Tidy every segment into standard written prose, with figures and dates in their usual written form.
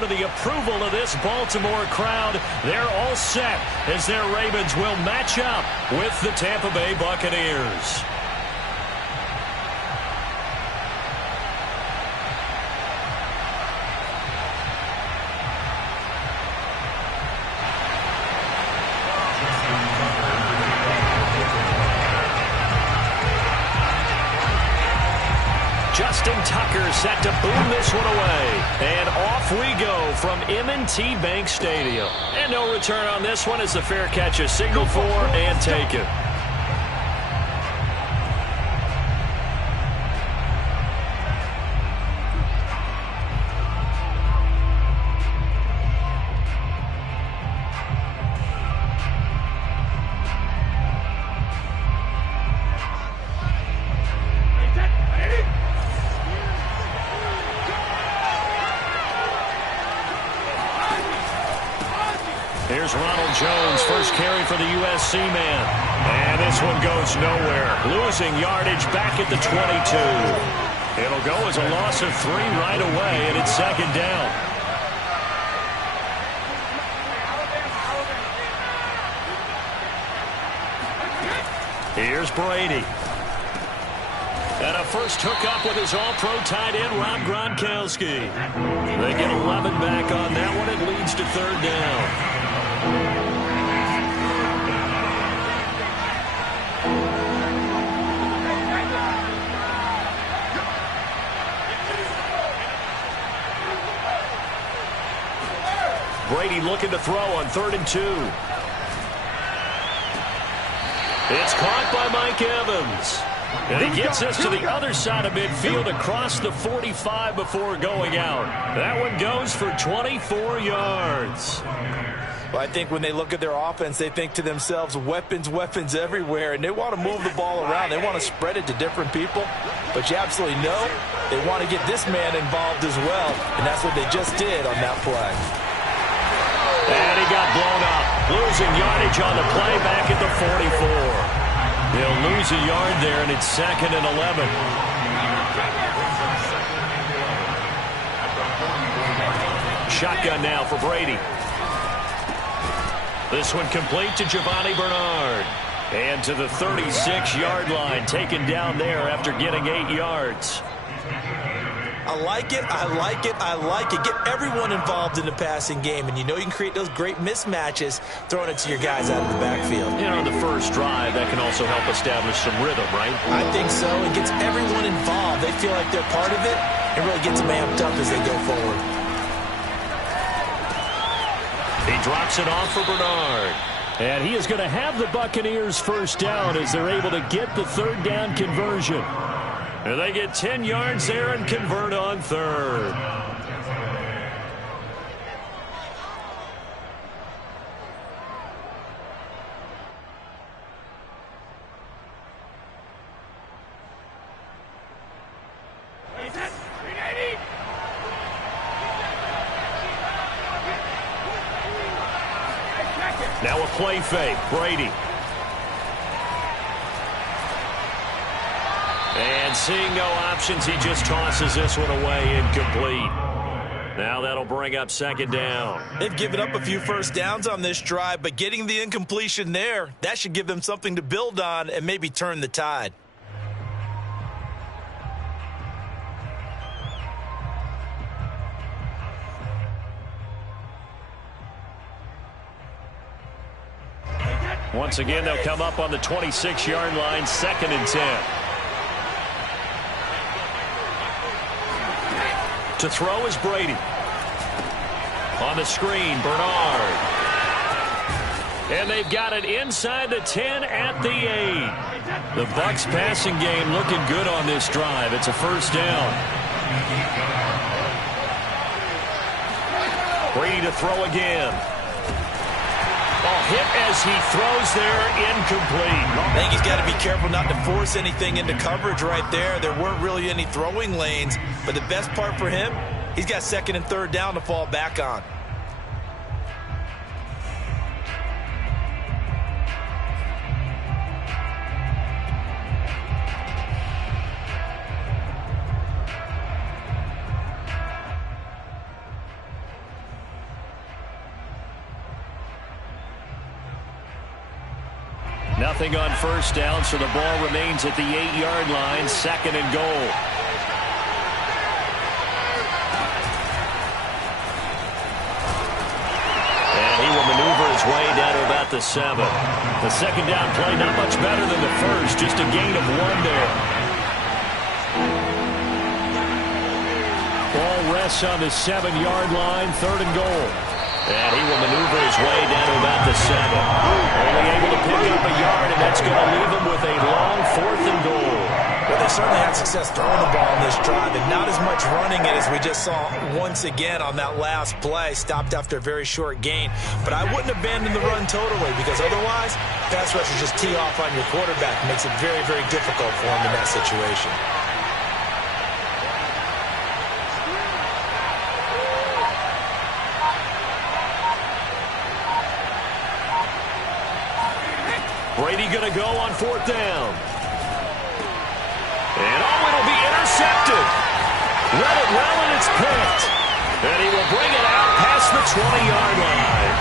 to the approval of this Baltimore crowd. They're all set as their Ravens will match up with the Tampa Bay Buccaneers. Justin Tucker set to boom this one away. And off we go from M&T Bank Stadium. And no return on this one as the fair catch is signaled for and taken. Here's Ronald Jones, first carry for the USC man. And this one goes nowhere. Losing yardage back at the 22. It'll go as a loss of 3 right away, and it's second down. Here's Brady. And a first hookup with his all-pro tight end, Rob Gronkowski. They get 11 back on that one. It leads to third down. Brady looking to throw on 3rd and 2. It's caught by Mike Evans. And he gets us to the other side of midfield across the 45 before going out. That one goes for 24 yards. Well, I think when they look at their offense, they think to themselves, weapons, weapons everywhere, and they want to move the ball around. They want to spread it to different people. But you absolutely know they want to get this man involved as well, and that's what they just did on that play. And he got blown up, losing yardage on the play back at the 44. They'll lose a yard there, and it's 2nd and 11. Shotgun now for Brady. This one complete to Giovanni Bernard. And to the 36-yard line, taken down there after getting 8 yards. I like it, I like it, I like it. Get everyone involved in the passing game, and you know you can create those great mismatches throwing it to your guys out of the backfield. You know, on the first drive, that can also help establish some rhythm, right? I think so. It gets everyone involved. They feel like they're part of it. It really gets them amped up as they go forward. He drops it off for Bernard. And he is going to have the Buccaneers first down as they're able to get the third down conversion. And they get 10 yards there and convert on 3rd. Now a play fake. Brady. And seeing no options, he just tosses this one away, incomplete. Now that'll bring up 2nd down. They've given up a few first downs on this drive, but getting the incompletion there, that should give them something to build on and maybe turn the tide. Once again, they'll come up on the 26-yard line, 2nd and 10. To throw is Brady. On the screen, Bernard. And they've got it inside the 10 at the 8. The Bucs passing game looking good on this drive. It's a first down. Brady to throw again. Ball hit as he throws there, incomplete. I think he's got to be careful not to force anything into coverage right there. There weren't really any throwing lanes, but the best part for him, he's got 2nd and 3rd down to fall back on. Nothing on first down, so the ball remains at the 8-yard line, 2nd and goal. And he will maneuver his way down to about the 7. The second down play not much better than the first, just a gain of 1 there. Ball rests on the 7-yard line, 3rd and goal. And he will maneuver his way down to about the 7. Only able to pick up a yard, and that's going to leave him with a long 4th and goal. Well, they certainly had success throwing the ball on this drive, and not as much running it as we just saw once again on that last play. Stopped after a very short gain. But I wouldn't abandon the run totally, because otherwise, pass rushers just tee off on your quarterback. It makes it very, very difficult for him in that situation. Brady going to go on 4th down. And it'll be intercepted. Read it well, and it's picked. And he will bring it out past the 20-yard line.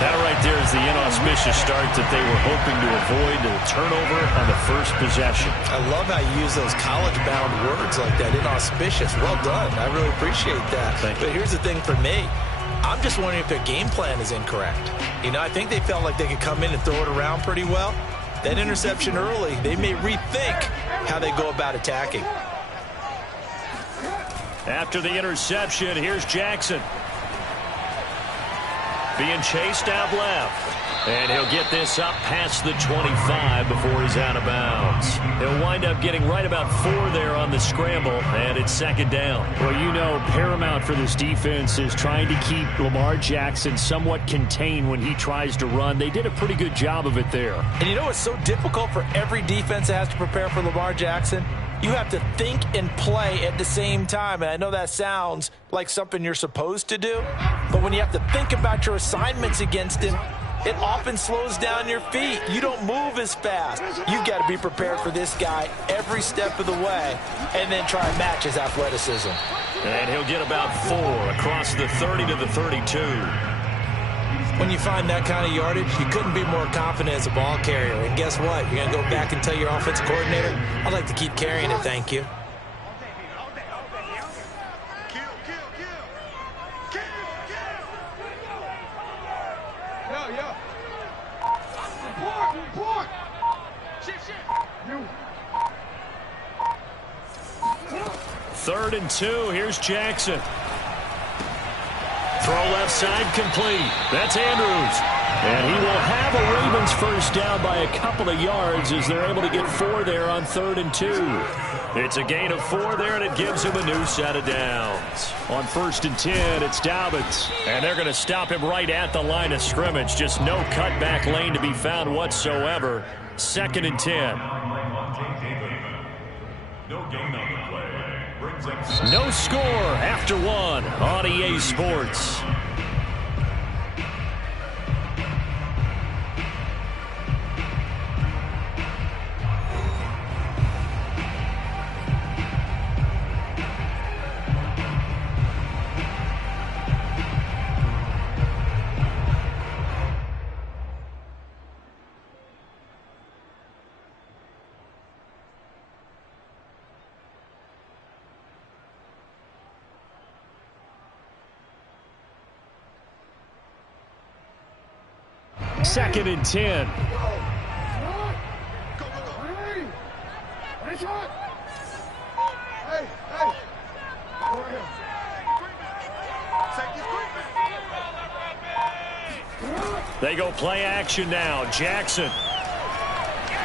That right there is the inauspicious start that they were hoping to avoid, the turnover on the first possession. I love how you use those college-bound words like that, inauspicious. Well done. I really appreciate that. But here's the thing for me. I'm just wondering if their game plan is incorrect. You know, I think they felt like they could come in and throw it around pretty well. That interception early, they may rethink how they go about attacking. After the interception, here's Jackson. Being chased out left. And he'll get this up past the 25 before he's out of bounds. He'll wind up getting right about 4 there on the scramble, and it's 2nd down. Well, you know, paramount for this defense is trying to keep Lamar Jackson somewhat contained when he tries to run. They did a pretty good job of it there. And you know what's so difficult for every defense that has to prepare for Lamar Jackson? You have to think and play at the same time. And I know that sounds like something you're supposed to do, but when you have to think about your assignments against him, it often slows down your feet. You don't move as fast. You've got to be prepared for this guy every step of the way and then try and match his athleticism. And he'll get about 4 across the 30 to the 32. When you find that kind of yardage, you couldn't be more confident as a ball carrier. And guess what? You're going to go back and tell your offensive coordinator, I'd like to keep carrying it, thank you. Third and 2. Here's Jackson. Throw left side complete. That's Andrews. And he will have a Ravens first down by a couple of yards as they're able to get 4 there on 3rd and 2. It's a gain of 4 there, and it gives him a new set of downs. On 1st and 10, it's Dobbins. And they're going to stop him right at the line of scrimmage. Just no cutback lane to be found whatsoever. 2nd and 10. No score after 1 on EA Sports. Second and 10. They go play action now. Jackson.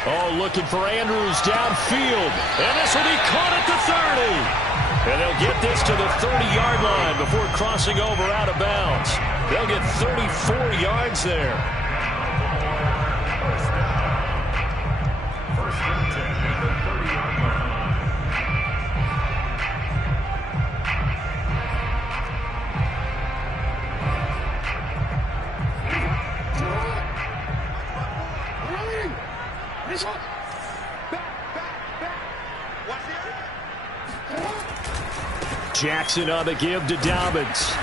Oh, looking for Andrews downfield. And this will be caught at the 30. And they'll get this to the 30-yard line before crossing over out of bounds. They'll get 34 yards there. Jackson on the give to Dobbins.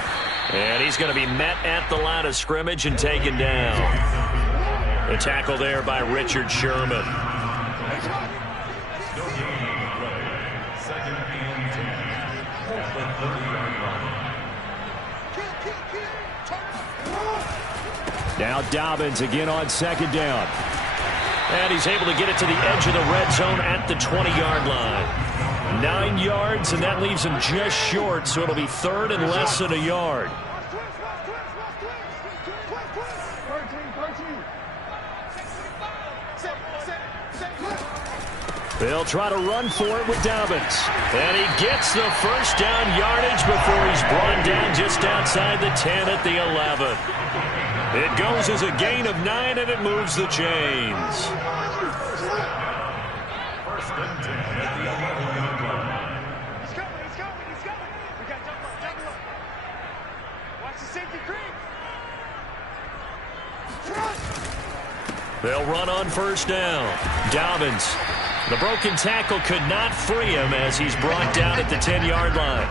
And he's going to be met at the line of scrimmage and taken down. The tackle there by Richard Sherman. Now Dobbins again on second down. And he's able to get it to the edge of the red zone at the 20-yard line. 9 yards, and that leaves him just short, so it'll be third and less than a yard. They'll try to run for it with Dobbins. And he gets the first down yardage before he's brought down just outside the 10 at the 11. It goes as a gain of 9, and it moves the chains. They'll run on first down. Dobbins. The broken tackle could not free him as he's brought down at the 10-yard line.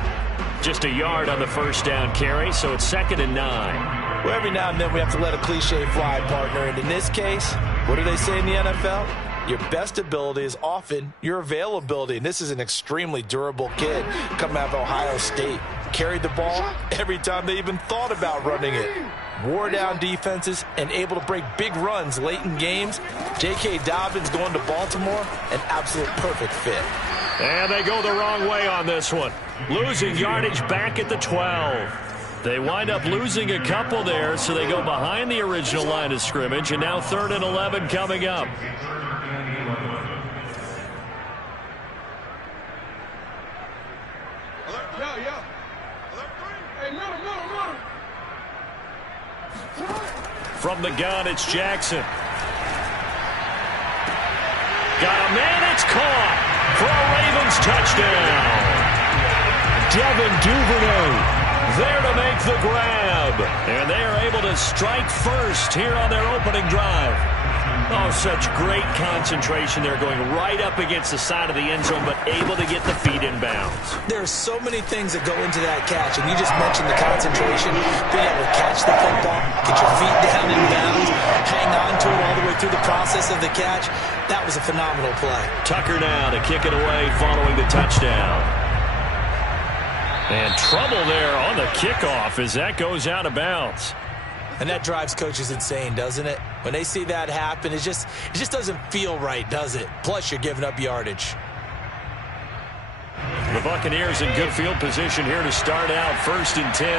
Just a yard on the first down carry, so it's 2nd and 9. Well, every now and then we have to let a cliche fly, partner. And in this case, what do they say in the NFL? Your best ability is often your availability. And this is an extremely durable kid coming out of Ohio State. Carried the ball every time they even thought about running it. Wore down defenses and able to break big runs late in games. J.K. Dobbins going to Baltimore, an absolute perfect fit. And they go the wrong way on this one. Losing yardage back at the 12. They wind up losing a couple there, so they go behind the original line of scrimmage, and now 3rd and 11 coming up. From the gun, it's Jackson. Got a man, it's caught for a Ravens touchdown. Devin Duvernay there to make the grab. And they are able to strike first here on their opening drive. Oh, such great concentration. They're going right up against the side of the end zone, but able to get the feet in bounds. There's so many things that go into that catch, and you just mentioned the concentration, being able to catch the football, get your feet down in bounds, hang on to it all the way through the process of the catch. That was a phenomenal play. Tucker now to kick it away following the touchdown. And trouble there on the kickoff as that goes out of bounds. And that drives coaches insane, doesn't it? When they see that happen, it just doesn't feel right, does it? Plus, you're giving up yardage. The Buccaneers in good field position here to start out. 1st and 10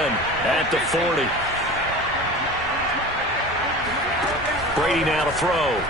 at the 40. Brady now to throw.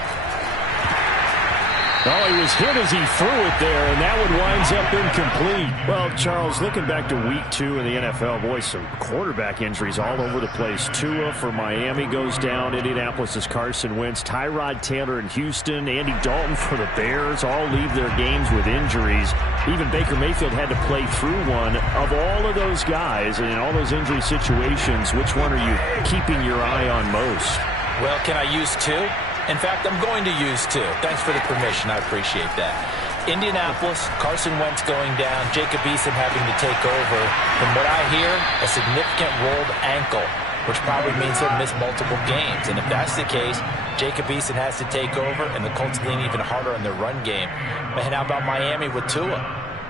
Oh, he was hit as he threw it there, and that one winds up incomplete. Well, Charles, looking back to week 2 in the NFL, boy, some quarterback injuries all over the place. Tua for Miami goes down. Indianapolis' Carson Wentz. Tyrod Taylor in Houston. Andy Dalton for the Bears all leave their games with injuries. Even Baker Mayfield had to play through one. Of all of those guys and in all those injury situations, which one are you keeping your eye on most? Well, can I use 2? In fact, I'm going to use 2. Thanks for the permission. I appreciate that. Indianapolis, Carson Wentz going down, Jacob Eason having to take over. From what I hear, a significant rolled ankle, which probably means he'll miss multiple games. And if that's the case, Jacob Eason has to take over, and the Colts lean even harder on their run game. And how about Miami with Tua?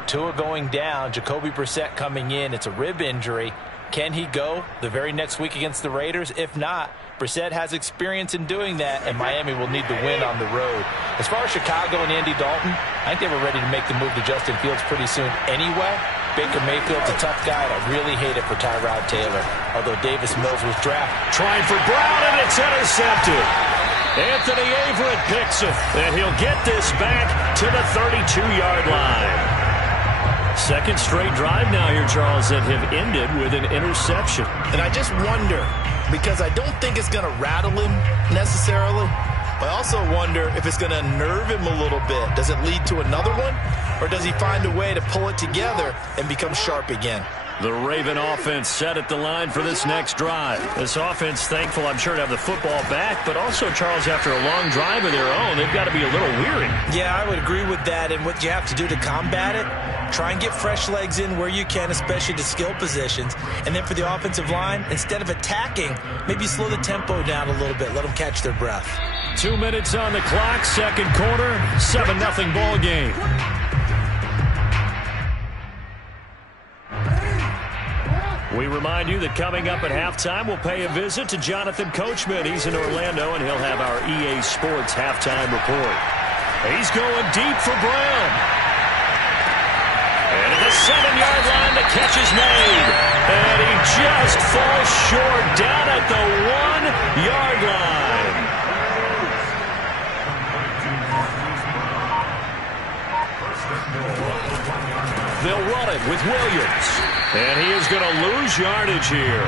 Tua going down, Jacoby Brissett coming in. It's a rib injury. Can he go the very next week against the Raiders? If not, Brissett has experience in doing that, and Miami will need to win on the road. As far as Chicago and Andy Dalton, I think they were ready to make the move to Justin Fields pretty soon anyway. Baker Mayfield's a tough guy, and I really hate it for Tyrod Taylor, although Davis Mills was drafted. Trying for Brown, and it's intercepted. Anthony Averett picks it, and he'll get this back to the 32-yard line. Second straight drive now here, Charles, that have ended with an interception. And I just wonder, because I don't think it's going to rattle him necessarily, but I also wonder if it's going to nerve him a little bit. Does it lead to another one? Or does he find a way to pull it together and become sharp again? The Raven offense set at the line for this next drive. This offense thankful, I'm sure, to have the football back, but also, Charles, after a long drive of their own, they've got to be a little weary. Yeah, I would agree with that, and what you have to do to combat it, try and get fresh legs in where you can, especially to skill positions. And then for the offensive line, instead of attacking, maybe slow the tempo down a little bit, let them catch their breath. 2 minutes on the clock, second quarter, 7-0 ball game. We remind you that coming up at halftime, we'll pay a visit to Jonathan Coachman. He's in Orlando, and he'll have our EA Sports halftime report. He's going deep for Brown. And at the 7-yard line, the catch is made. And he just falls short down at the 1-yard line. They'll run it with Williams. And he is going to lose yardage here.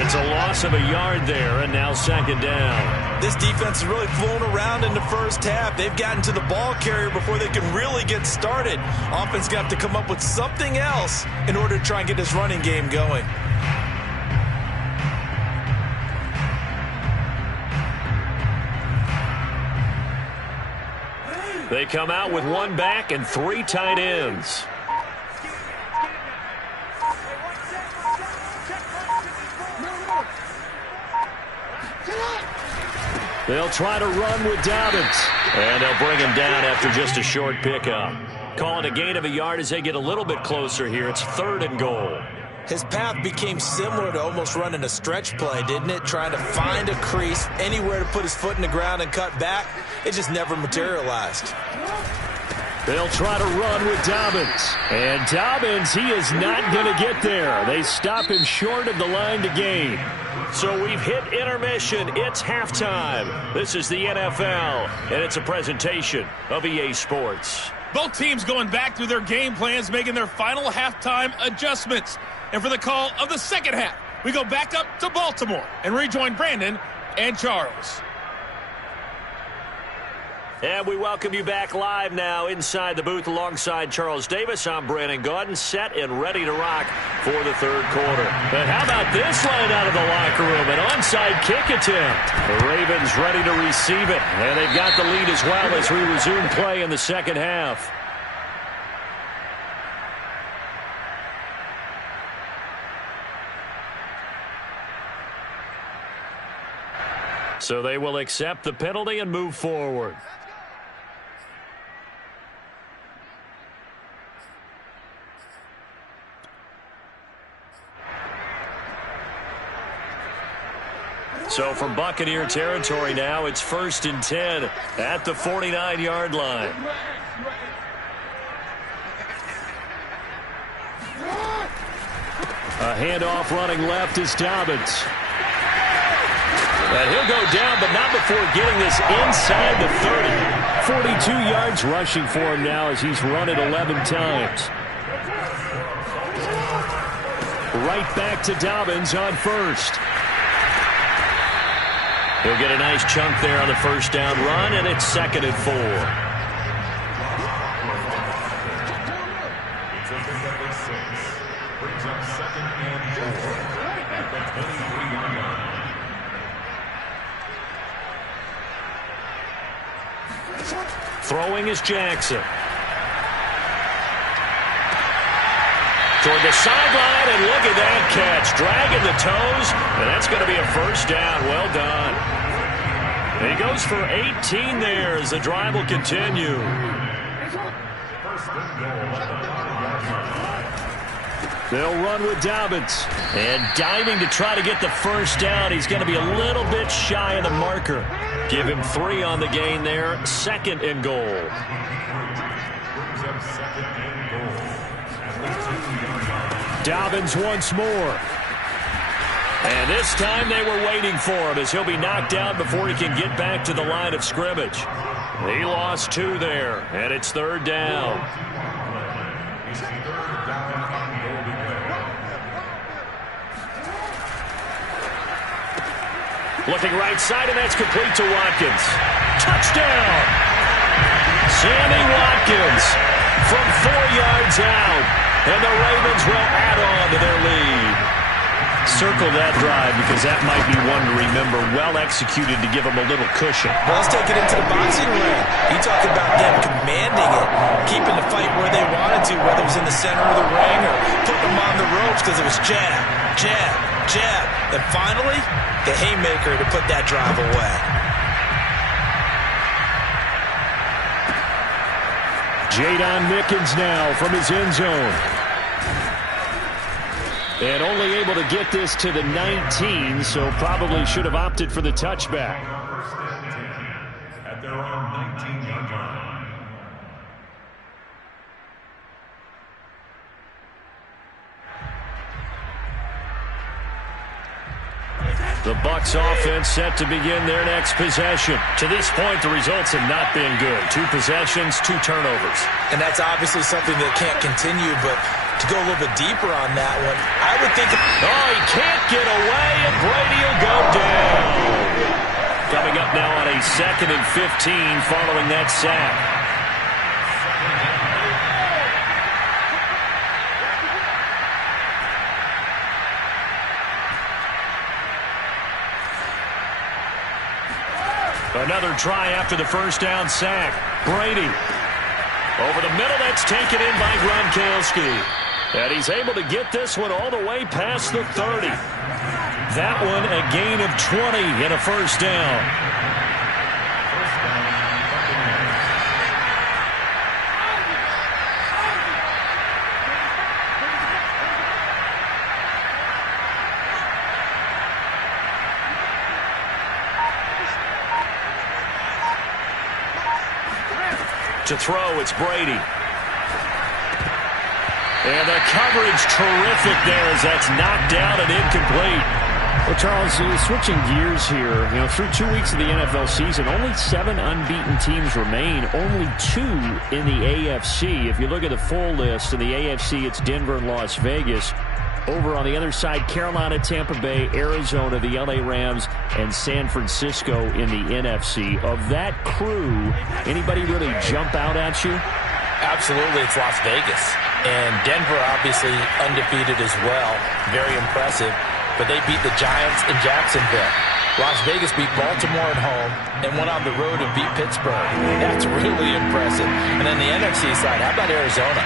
It's a loss of a yard there, and now second down. This defense has really flown around in the first half. They've gotten to the ball carrier before they can really get started. Offense going to have to come up with something else in order to try and get this running game going. They come out with one back and 3 tight ends. They'll try to run with Dobbins. And they'll bring him down after just a short pickup. Calling a gain of a yard as they get a little bit closer here. It's 3rd and goal. His path became similar to almost running a stretch play, didn't it? Trying to find a crease, anywhere to put his foot in the ground and cut back. It just never materialized. They'll try to run with Dobbins. And Dobbins, he is not going to get there. They stop him short of the line to gain. So we've hit intermission. It's halftime. This is the NFL, and it's a presentation of EA Sports. Both teams going back through their game plans, making their final halftime adjustments. And for the call of the second half, we go back up to Baltimore and rejoin Brandon and Charles. And we welcome you back live now inside the booth alongside Charles Davis. I'm Brandon Gaudin, set and ready to rock for the third quarter. But how about this line out of the locker room? An onside kick attempt. The Ravens ready to receive it. And they've got the lead as well as we resume play in the second half. So they will accept the penalty and move forward. So from Buccaneer territory now, it's 1st and 10 at the 49-yard line. A handoff running left is Dobbins. And he'll go down, but not before getting this inside the 30. 42 yards rushing for him now as he's run it 11 times. Right back to Dobbins on first. He'll get a nice chunk there on the first down run, and it's 2nd and 4. Throwing is Jackson. Toward the sideline, and look at that catch. Dragging the toes, and that's going to be a first down. Well done. He goes for 18 there as the drive will continue. They'll run with Dobbins. And diving to try to get the first down. He's going to be a little bit shy of the marker. Give him 3 on the gain there. 2nd and goal. Dobbins once more. And this time they were waiting for him as he'll be knocked down before he can get back to the line of scrimmage. He lost 2 there, and it's 3rd down. Looking right side, and that's complete to Watkins. Touchdown! Sammy Watkins from 4 yards out. And the Ravens will add on to their lead. Circle that drive because that might be one to remember. Well executed to give them a little cushion. Well, let's take it into the boxing ring. You talk about them commanding it, keeping the fight where they wanted to, whether it was in the center of the ring or putting them on the ropes because it was jab, jab, jab. And finally, the haymaker to put that drive away. Jadon Mickens now from his end zone. And only able to get this to the 19, so probably should have opted for the touchback. At their own 19-yard line. The Bucs offense set to begin their next possession. To this point, the results have not been good. 2 possessions, 2 turnovers. And that's obviously something that can't continue, but to go a little bit deeper on that one, I would think... Oh, he can't get away, and Brady will go down. Coming up now on a 2nd and 15 following that sack. Another try after the first down sack. Brady. Over the middle, that's taken in by Gronkowski. And he's able to get this one all the way past the 30. That one a gain of 20 and a first down. To throw, it's Brady. And the coverage terrific there as that's knocked down and incomplete. Well, Charles, switching gears here, through 2 weeks of the NFL season, only 7 unbeaten teams remain, only 2 in the AFC. If you look at the full list, in the AFC, it's Denver and Las Vegas. Over on the other side, Carolina, Tampa Bay, Arizona, the LA Rams, and San Francisco in the NFC. Of that crew, anybody really jump out at you? Absolutely, it's Las Vegas. And Denver, obviously, undefeated as well. Very impressive. But they beat the Giants in Jacksonville. Las Vegas beat Baltimore at home and went on the road and beat Pittsburgh. That's really impressive. And then the NFC side, how about Arizona?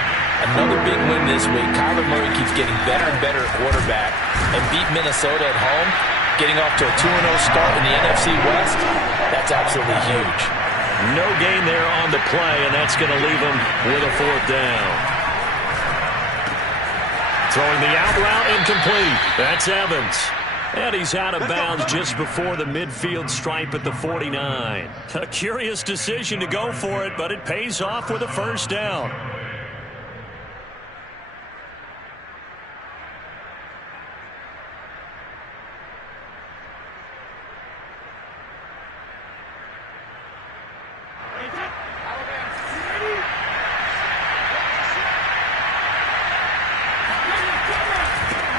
Another big win this week. Kyler Murray keeps getting better and better at quarterback and beat Minnesota at home, getting off to a 2-0 start in the NFC West. That's absolutely huge. No gain there on the play, and that's going to leave them with a 4th down. Throwing the out route incomplete. That's Evans. And he's out of bounds just before the midfield stripe at the 49. A curious decision to go for it, but it pays off with a first down.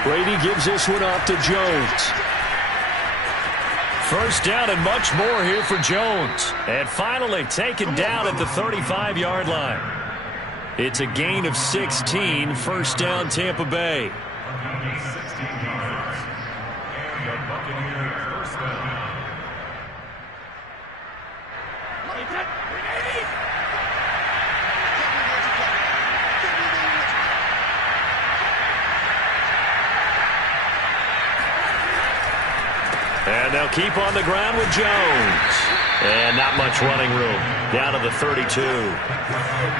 Brady gives this one off to Jones. First down and much more here for Jones. And finally taken down at the 35-yard line. It's a gain of 16. First down, Tampa Bay. And they'll keep on the ground with Jones. And not much running room. Down to the 32.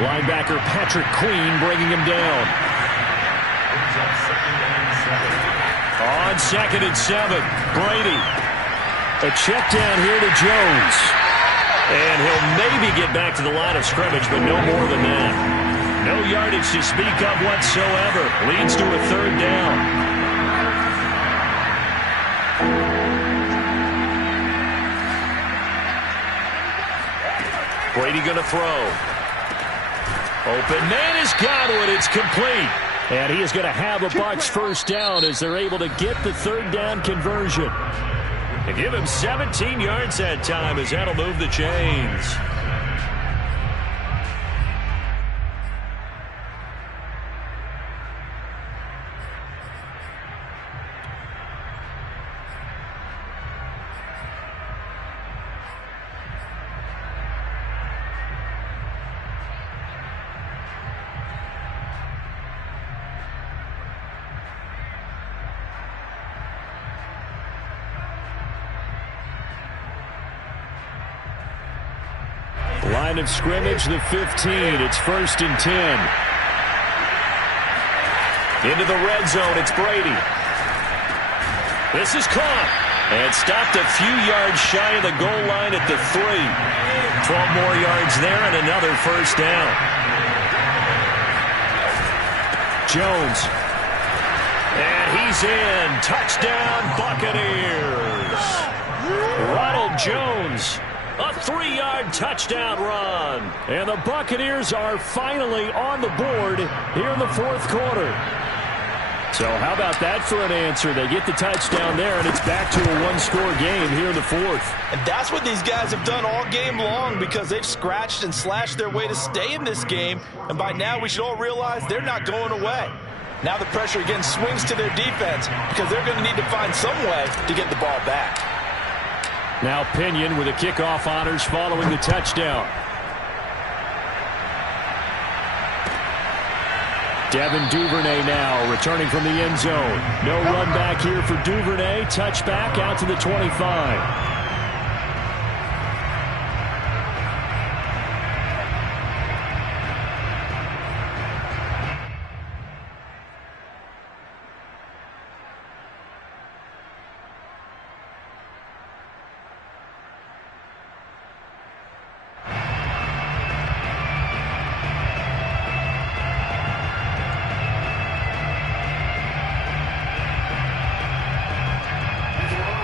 Linebacker Patrick Queen bringing him down. On 2nd and 7, Brady. A check down here to Jones. And he'll maybe get back to the line of scrimmage, but no more than that. No yardage to speak of whatsoever. Leads to a 3rd down. Brady going to throw. Open man is Godwin. It's complete. And he is going to have a Bucs first down as they're able to get the 3rd down conversion. They give him 17 yards that time as that'll move the chains. Line of scrimmage, the 15. It's 1st and 10. Into the red zone, it's Brady. This is caught and stopped a few yards shy of the goal line at the 3. 12 more yards there and another first down. Jones. And he's in. Touchdown, Buccaneers. Ronald Jones. A 3-yard touchdown run. And the Buccaneers are finally on the board here in the 4th quarter. So how about that for an answer? They get the touchdown there, and it's back to a 1-score game here in the 4th. And that's what these guys have done all game long, because they've scratched and slashed their way to stay in this game. And by now we should all realize they're not going away. Now the pressure again swings to their defense, because they're going to need to find some way to get the ball back. Now Pinion with the kickoff honors following the touchdown. Devin Duvernay now returning from the end zone. No run back here for Duvernay. Touchback out to the 25.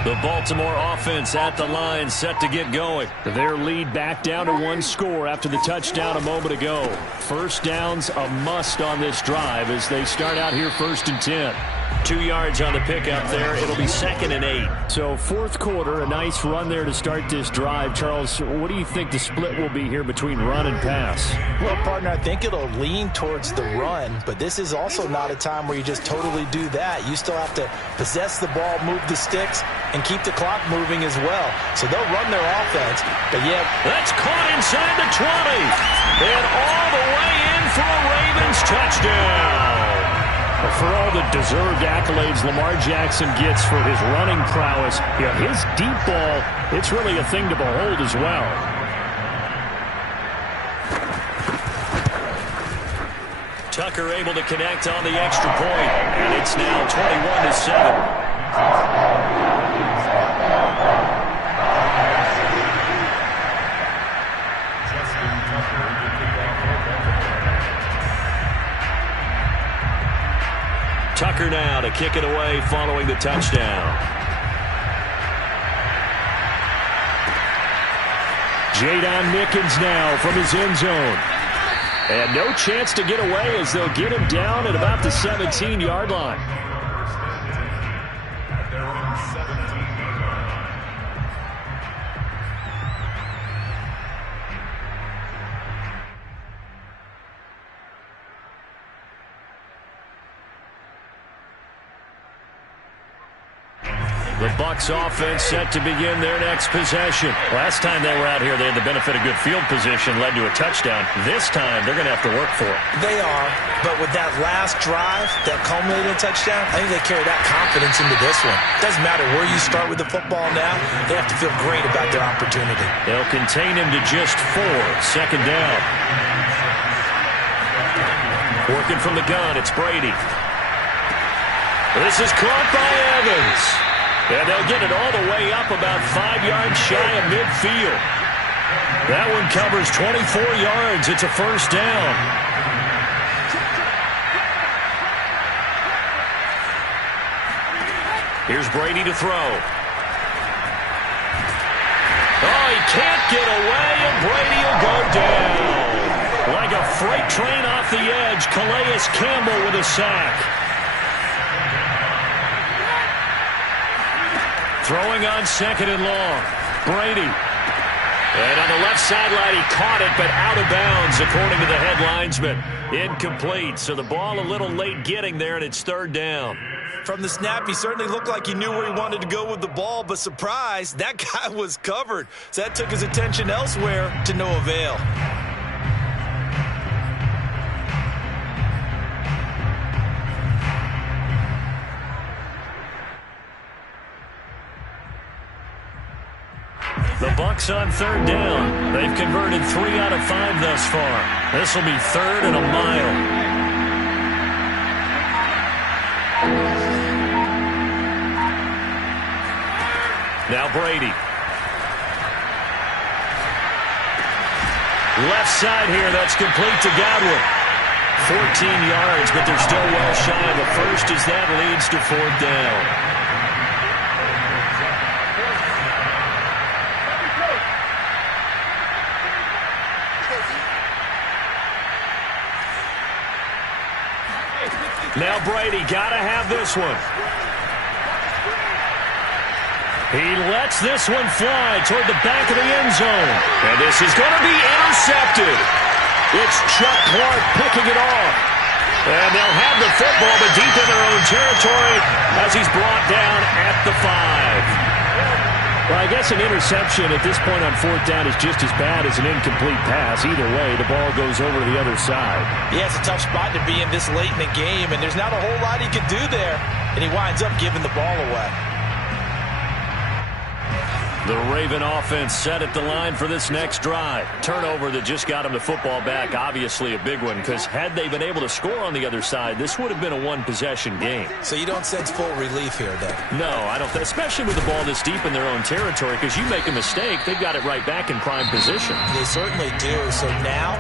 The Baltimore offense at the line, set to get going. Their lead back down to 1 score after the touchdown a moment ago. First down's a must on this drive as they start out here 1st and 10. 2 yards on the pickup there. It'll be 2nd and 8. So 4th quarter, a nice run there to start this drive. Charles, what do you think the split will be here between run and pass? Well, partner, I think it'll lean towards the run, but this is also not a time where you just totally do that. You still have to possess the ball, move the sticks, and keep the clock moving as well. So they'll run their offense, but yeah. That's caught inside the 20. And all the way in for a Ravens touchdown. For all the deserved accolades Lamar Jackson gets for his running prowess, his deep ball, it's really a thing to behold as well. Tucker able to connect on the extra point, and it's now 21-7. Tucker now to kick it away following the touchdown. Jadon Mickens now from his end zone. And no chance to get away as they'll get him down at about the 17-yard line. The Bucs offense set to begin their next possession. Last time they were out here, they had the benefit of good field position, led to a touchdown. This time, they're going to have to work for it. They are, but with that last drive, that culminating touchdown, I think they carry that confidence into this one. Doesn't matter where you start with the football now, they have to feel great about their opportunity. They'll contain him to just 4. 2nd down. Working from the gun, it's Brady. This is caught by Evans. And they'll get it all the way up about 5 yards shy of midfield. That one covers 24 yards. It's a first down. Here's Brady to throw. Oh, he can't get away, and Brady will go down. Like a freight train off the edge, Calais Campbell with a sack. Throwing on 2nd and long. Brady. And on the left sideline, he caught it, but out of bounds, according to the head linesman. Incomplete, so the ball a little late getting there, and it's 3rd down. From the snap, he certainly looked like he knew where he wanted to go with the ball, but surprise, that guy was covered. So that took his attention elsewhere to no avail. The Bucs on third down. They've converted 3 out of 5 thus far. This will be 3rd and a mile. Now Brady. Left side here, that's complete to Godwin. 14 yards, but they're still well shy of a first as that leads to 4th down. Now Brady, gotta have this one. He lets this one fly toward the back of the end zone. And this is going to be intercepted. It's Chuck Clark picking it off. And they'll have the football, but deep in their own territory as he's brought down at the 5. Well, I guess an interception at this point on 4th down is just as bad as an incomplete pass. Either way, the ball goes over to the other side. Yeah, it's a tough spot to be in this late in the game, and there's not a whole lot he can do there. And he winds up giving the ball away. The Raven offense set at the line for this next drive. Turnover that just got him the football back. Obviously a big one, because had they been able to score on the other side, this would have been a one-possession game. So you don't sense full relief here, then? No, I don't. Especially with the ball this deep in their own territory, because you make a mistake, they've got it right back in prime position. They certainly do. So now,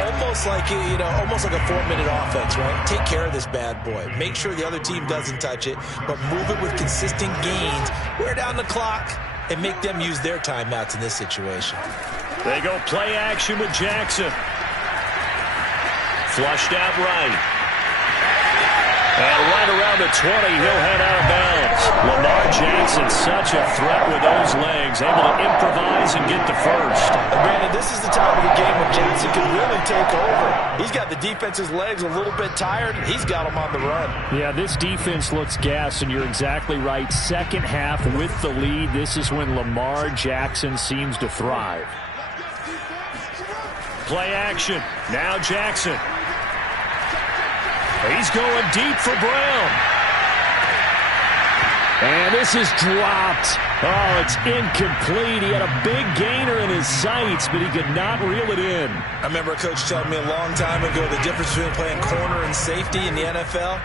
almost like a 4-minute offense, right? Take care of this bad boy. Make sure the other team doesn't touch it, but move it with consistent gains. Wear down the clock and make them use their timeouts in this situation. They go play action with Jackson. Flushed out right. And right around the 20, he'll head out of bounds. Lamar Jackson, such a threat with those legs, able to improvise and get the first. And Brandon, this is the time of the game when Jackson can really take over. He's got the defense's legs a little bit tired. He's got them on the run. Yeah, this defense looks gassed, and you're exactly right. Second half with the lead, this is when Lamar Jackson seems to thrive. Play action. Now Jackson. He's going deep for Brown. And this is dropped. Oh, it's incomplete. He had a big gainer in his sights, but he could not reel it in. I remember a coach telling me a long time ago the difference between playing corner and safety in the NFL.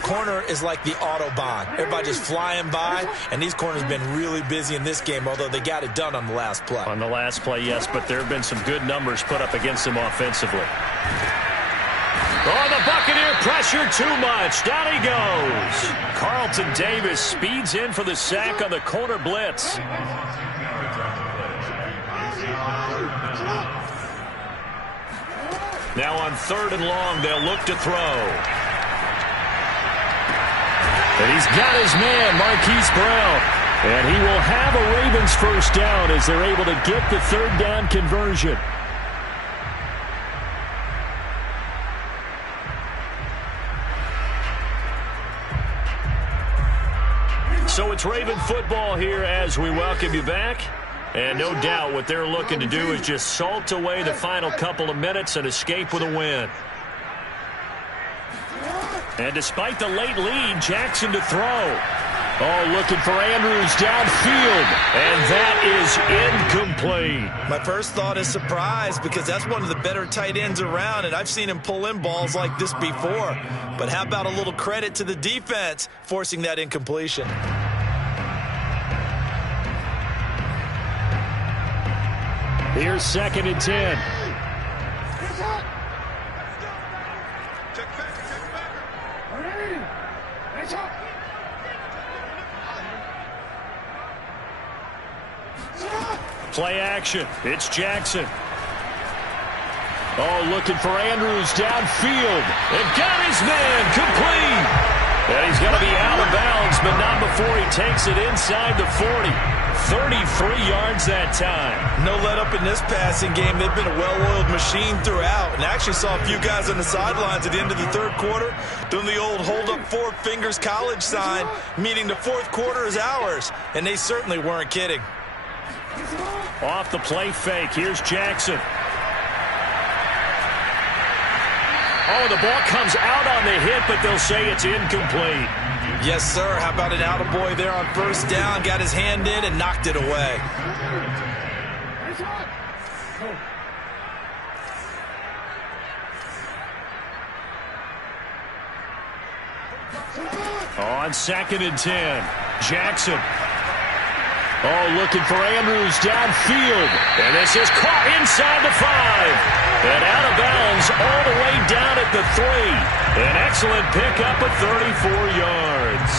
Corner is like the Autobahn. Everybody just flying by, and these corners have been really busy in this game, although they got it done on the last play. On the last play, yes, but there have been some good numbers put up against them offensively. Oh, the Buccaneer pressure too much. Down he goes. Carlton Davis speeds in for the sack on the corner blitz. Now on 3rd and long, they'll look to throw. And he's got his man, Marquise Brown. And he will have a Ravens first down as they're able to get the 3rd down conversion. So it's Raven football here as we welcome you back. And no doubt what they're looking to do is just salt away the final couple of minutes and escape with a win. And despite the late lead, Jackson to throw. Oh, looking for Andrews downfield. And that is incomplete. My first thought is surprise, because that's one of the better tight ends around, and I've seen him pull in balls like this before. But how about a little credit to the defense forcing that incompletion? Here's 2nd and 10. Play action. It's Jackson. Oh, looking for Andrews downfield. And got his man complete. And he's going to be out of bounds, but not before he takes it inside the 40. 33 yards that time. No let up in this passing game. They've been a well-oiled machine throughout. And actually saw a few guys on the sidelines at the end of the 3rd quarter doing the old hold up 4 fingers college sign, meaning the 4th quarter is ours. And they certainly weren't kidding. Off the play fake. Here's Jackson. Oh, the ball comes out on the hit, but they'll say it's incomplete. Yes, sir. How about an attaboy there on 1st down? Got his hand in and knocked it away. On 2nd and 10, Jackson. Oh, looking for Andrews downfield. And this is caught inside the 5. And out of bounds all the way down at the 3. An excellent pickup of 34 yards.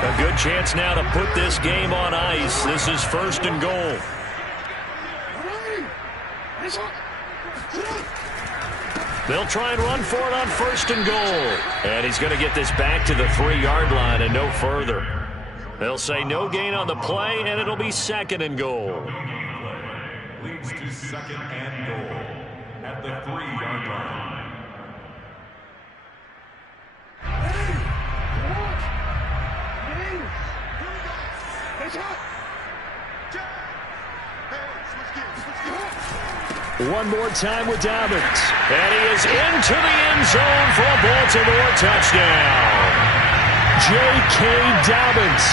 A good chance now to put this game on ice. This is 1st and goal. They'll try and run for it on 1st and goal. And he's going to get this back to the 3-yard line and no further. They'll say no gain on the play, and it'll be 2nd and goal. Leads to 2nd and goal at the 3-yard line. One more time with Dobbins. And he is into the end zone for a Baltimore touchdown. J.K. Dobbins,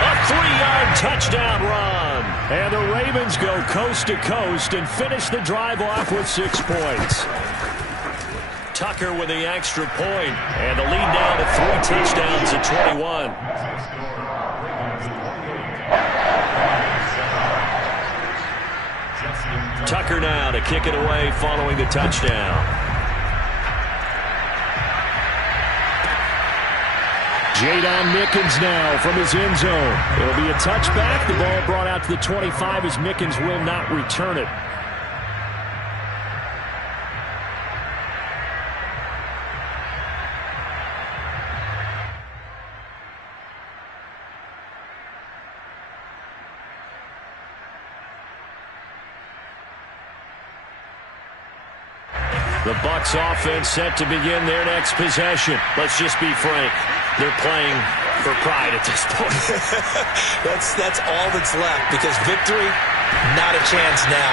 a 3-yard touchdown run. And the Ravens go coast to coast and finish the drive off with 6 points. Tucker with the extra point, and the lead down to 3 touchdowns at 21. Tucker now to kick it away following the touchdown. Jadon Mickens now from his end zone. It'll be a touchback. The ball brought out to the 25 as Mickens will not return it. The Bucs offense set to begin their next possession. Let's just be frank. They're playing for pride at this point. That's all that's left, because victory, not a chance now.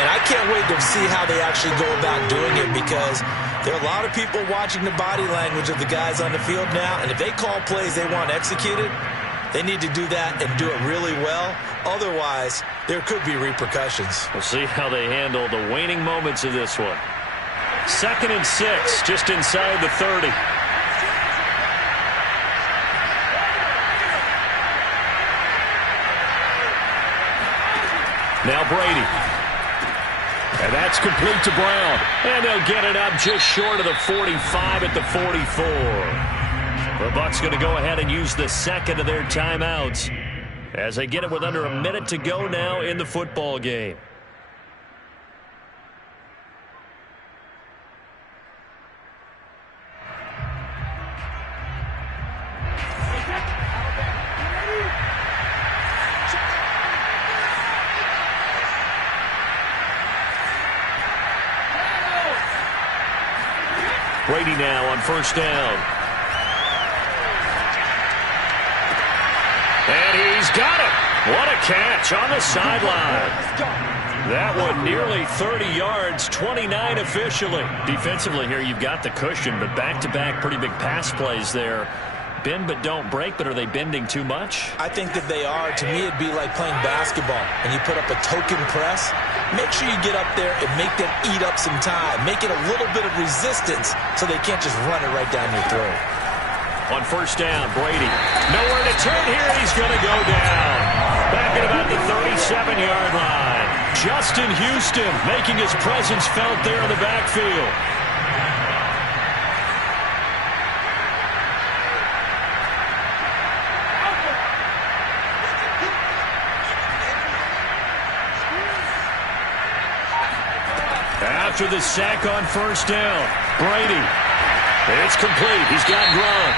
And I can't wait to see how they actually go about doing it, because there are a lot of people watching the body language of the guys on the field now, and if they call plays they want executed, they need to do that and do it really well. Otherwise, there could be repercussions. We'll see how they handle the waning moments of this one. 2nd and 6, just inside the 30. Now Brady. And that's complete to Brown. And they'll get it up just short of the 45 at the 44. The Bucs going to go ahead and use the 2nd of their timeouts as they get it with under a minute to go now in the football game. Brady now on 1st down. And he's got it. What a catch on the sideline. That one nearly 30 yards, 29 officially. Defensively here, you've got the cushion, but back-to-back pretty big pass plays there. Bend but don't break, but are they bending too much? I think that they are. To me, it'd be like playing basketball, and you put up a token press. Make sure you get up there and make them eat up some time. Make it a little bit of resistance so they can't just run it right down your throat. On 1st down, Brady. Nowhere to turn here. He's going to go down. Back at about the 37-yard line. Justin Houston making his presence felt there in the backfield. After the sack on 1st down, Brady. It's complete. He's got Gronk.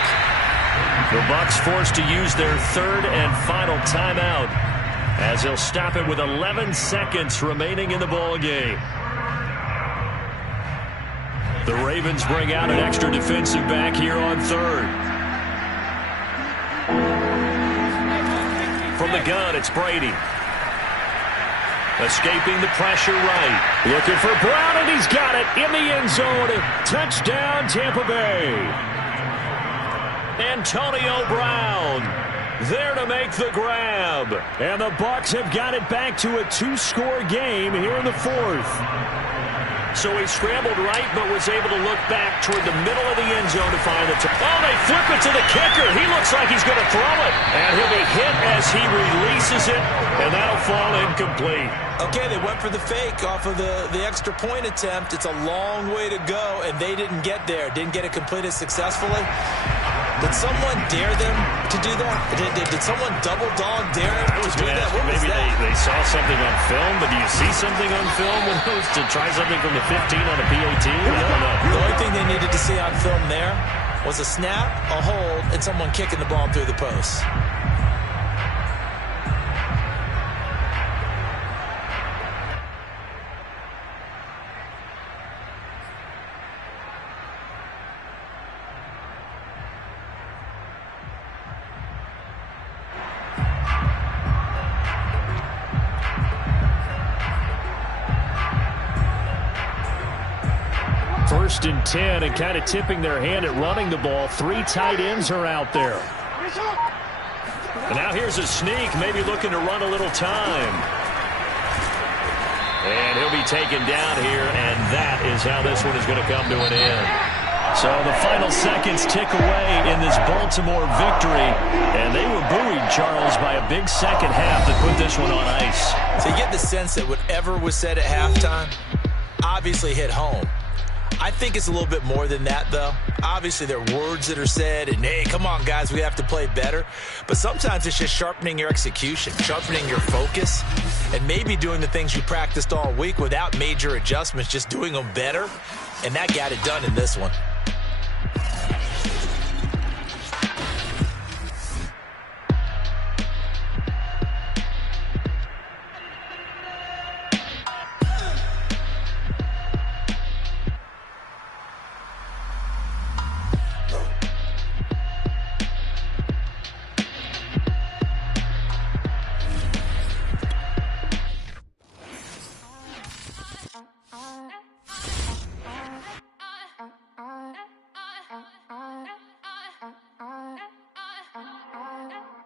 The Bucs forced to use their 3rd and final timeout as they'll stop it with 11 seconds remaining in the ball game. The Ravens bring out an extra defensive back here on 3rd. From the gun, it's Brady. Escaping the pressure right. Looking for Brown, and he's got it in the end zone. Touchdown, Tampa Bay. Antonio Brown there to make the grab. And the Bucs have got it back to a 2-score game here in the fourth. So he scrambled right, but was able to look back toward the middle of the end zone to find the top. Oh, they flip it to the kicker. He looks like he's going to throw it. And he'll be hit as he releases it, and that'll fall incomplete. Okay, they went for the fake off of the extra point attempt. It's a long way to go, and they didn't get there. Didn't get it completed successfully. Did someone dare them to do that? Did someone double dog dare them to do that? What was maybe that? they saw something on film, but do you see something on film when it was to try something from the 15 on a PAT? I don't know. The only thing they needed to see on film there was a snap, a hold, and someone kicking the ball through the post. First and 10, and kind of tipping their hand at running the ball. 3 tight ends are out there. And now here's a sneak, maybe looking to run a little time. And he'll be taken down here, and that is how this one is going to come to an end. So the final seconds tick away in this Baltimore victory, and they were buoyed, Charles, by a big second half that put this one on ice. So you get the sense that whatever was said at halftime obviously hit home. I think it's a little bit more than that, though. Obviously, there are words that are said, and, hey, come on, guys, we have to play better. But sometimes it's just sharpening your execution, sharpening your focus, and maybe doing the things you practiced all week without major adjustments, just doing them better. And that got it done in this one.